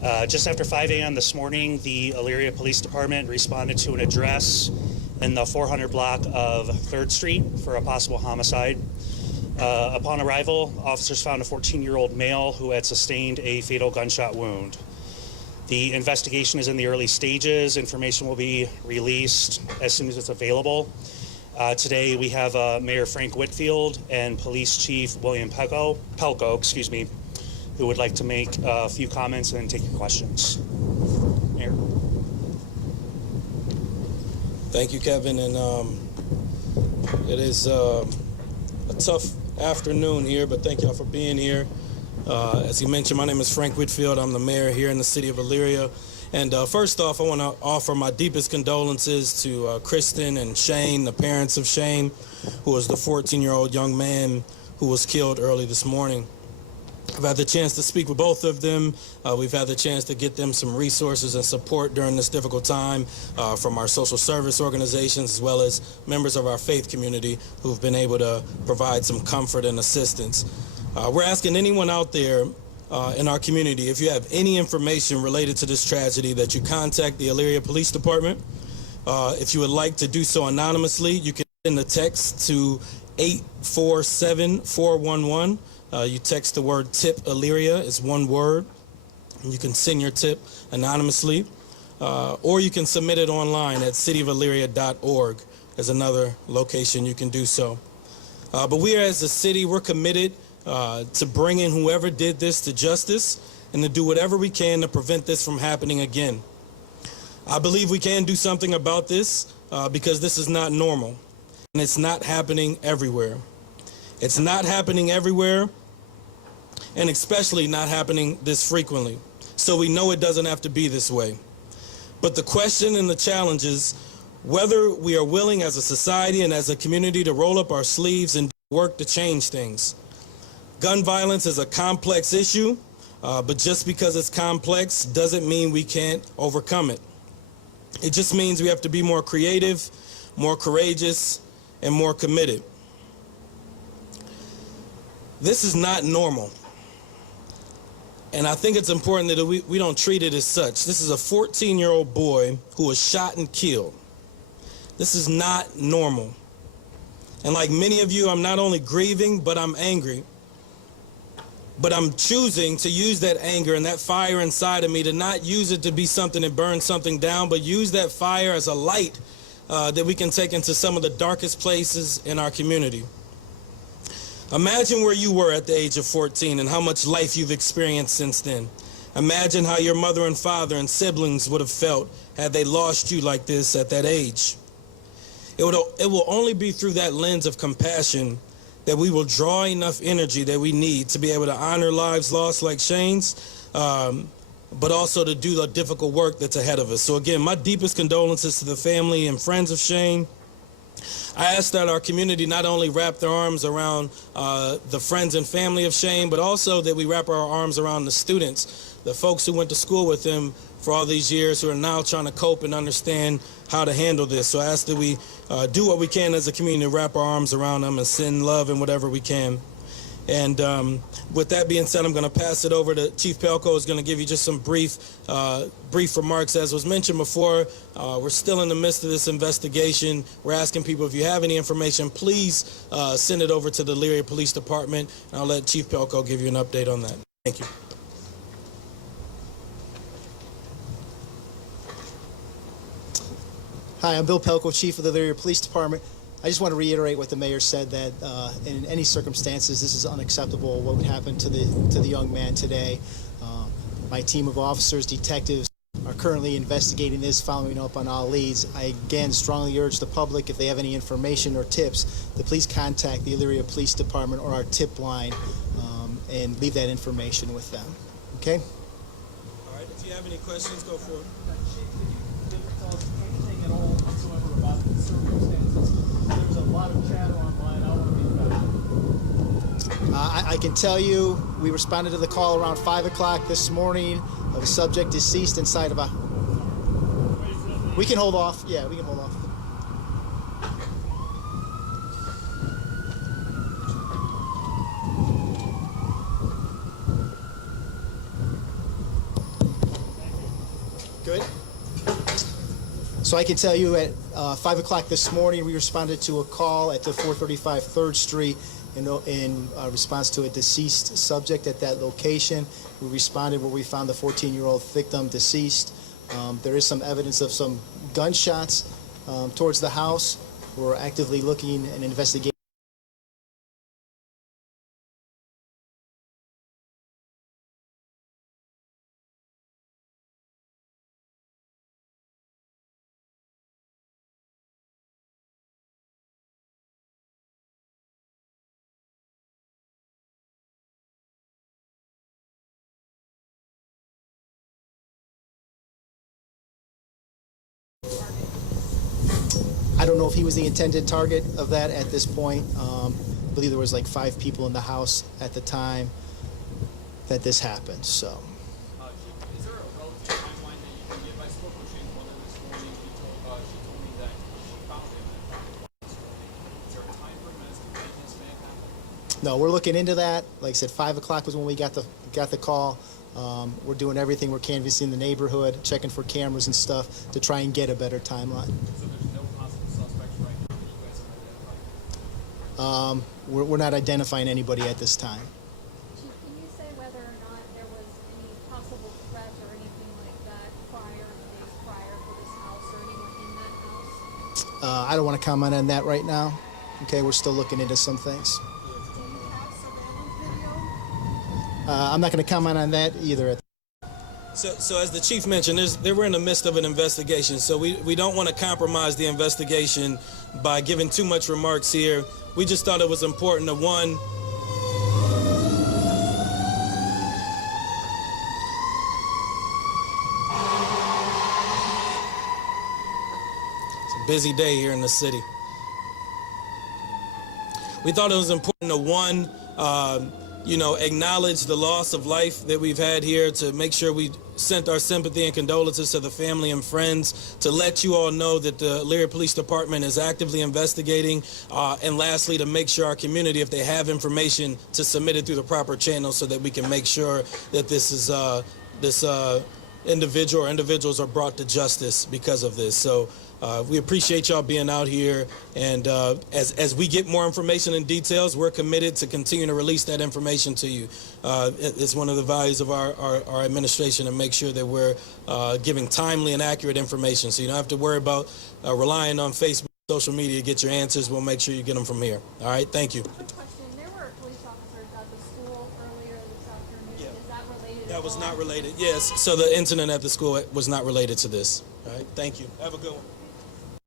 Just after 5 a.m. this morning, the Elyria Police Department responded to an address in the 400 block of 3rd Street for a possible homicide. Upon arrival, officers found a 14-year-old male who had sustained a fatal gunshot wound. The investigation is in the early stages. Information will be released as soon as it's available. Today we have Mayor Frank Whitfield and Police Chief William Pelko, who would like to make a few comments and take your questions. Mayor. Thank you, Kevin. And it is a tough afternoon here, but thank y'all for being here. As you mentioned, my name is Frank Whitfield. I'm the mayor here in the city of Elyria. And first off, I want to offer my deepest condolences to Kristen and Shane, the parents of Shane, who was the 14-year-old young man who was killed early this morning. I've had the chance to speak with both of them. We've had the chance to get them some resources and support during this difficult time from our social service organizations as well as members of our faith community who've been able to provide some comfort and assistance. We're asking anyone out there in our community, if you have any information related to this tragedy, that you contact the Elyria Police Department. If you would like to do so anonymously, you can send a text to 847-411. You text the word tip Elyria, it's one word. You can send your tip anonymously, or you can submit it online at cityofelyria.org as another location you can do so. But we as a city, we're committed to bringing whoever did this to justice and to do whatever we can to prevent this from happening again. I believe we can do something about this because this is not normal, and it's not happening everywhere. It's not happening everywhere, and especially not happening this frequently. So we know it doesn't have to be this way. But the question and the challenge is whether we are willing as a society and as a community to roll up our sleeves and work to change things. Gun violence is a complex issue, but just because it's complex doesn't mean we can't overcome it. It just means we have to be more creative, more courageous, and more committed. This is not normal. And I think it's important that we don't treat it as such. This is a 14-year-old boy who was shot and killed. This is not normal. And like many of you, I'm not only grieving, but I'm angry. But I'm choosing to use that anger and that fire inside of me to not use it to be something that burns something down, but use that fire as a light that we can take into some of the darkest places in our community. Imagine where you were at the age of 14 and how much life you've experienced since then. Imagine how your mother and father and siblings would have felt had they lost you like this at that age. It will only be through that lens of compassion that we will draw enough energy that we need to be able to honor lives lost like Shane's, but also to do the difficult work that's ahead of us. So again, my deepest condolences to the family and friends of Shane. I ask that our community not only wrap their arms around the friends and family of Shane, but also that we wrap our arms around the students, the folks who went to school with him for all these years, who are now trying to cope and understand how to handle this. So I ask that we do what we can as a community to wrap our arms around them and send love and whatever we can. And with that being said, I'm going to pass it over to Chief Pelko, who's going to give you just some brief remarks. As was mentioned before, we're still in the midst of this investigation. We're asking people, if you have any information, please send it over to the Elyria Police Department, and I'll let Chief Pelko give you an update on that. Thank you. Hi, I'm Bill Pelko, Chief of the Elyria Police Department. I just want to reiterate what the mayor said, that in any circumstances, this is unacceptable, what would happen to the young man today. My team of officers, detectives, are currently investigating this, following up on all leads. I again strongly urge the public, if they have any information or tips, to please contact the Elyria Police Department or our tip line and leave that information with them. Okay? All right, if you have any questions, go for it. Anything at all whatsoever about the circumstances? There's a lot of chatter online. I want to be I can tell you, we responded to the call around 5 o'clock this morning of a subject deceased inside of a... We can hold off. Yeah, we can hold off. Good. So I can tell you at 5 o'clock this morning, we responded to a call at the 435 3rd Street in response to a deceased subject at that location. We responded where we found the 14-year-old victim deceased. There is some evidence of some gunshots towards the house. We're actively looking and investigating. I don't know if he was the intended target of that at this point. I believe there was like 5 people in the house at the time that this happened. So, Chief, is there a relative timeline that you can give? I spoke with Shane Woodland this morning. She told me that she found him at 5 o'clock this morning. Is there a time frame as to when this may have happened? no, we're looking into that. Like I said, 5 o'clock was when we got the call. We're doing everything. We're canvassing the neighborhood, checking for cameras and stuff to try and get a better timeline. So there's no possible suspects right now that you guys have identified? We're not identifying anybody at this time. Chief, can you say whether or not there was any possible threat or anything like that days prior to this house or anyone in that house? I don't want to comment on that right now. Okay, we're still looking into some things. Do you have surveillance video? I'm not going to comment on that either. So as the chief mentioned, we're in the midst of an investigation, so we don't want to compromise the investigation by giving too much remarks here. We just thought it was important to, one, it's a busy day here in the city. We thought it was important to, one, acknowledge the loss of life that we've had here, to make sure we sent our sympathy and condolences to the family and friends, to let you all know that the Elyria Police Department is actively investigating, and lastly, to make sure our community, if they have information, to submit it through the proper channels so that we can make sure that this individual or individuals are brought to justice because of this. So we appreciate y'all being out here, and as we get more information and details, we're committed to continue to release that information to you. It's one of the values of our administration to make sure that we're giving timely and accurate information, so you don't have to worry about relying on Facebook, social media to get your answers. We'll make sure you get them from here. All right, thank you. Quick question. There were police officers at the school earlier this afternoon. Yeah. Is that related? That was not related. Yes, so the incident at the school was not related to this. All right, thank you. Have a good one.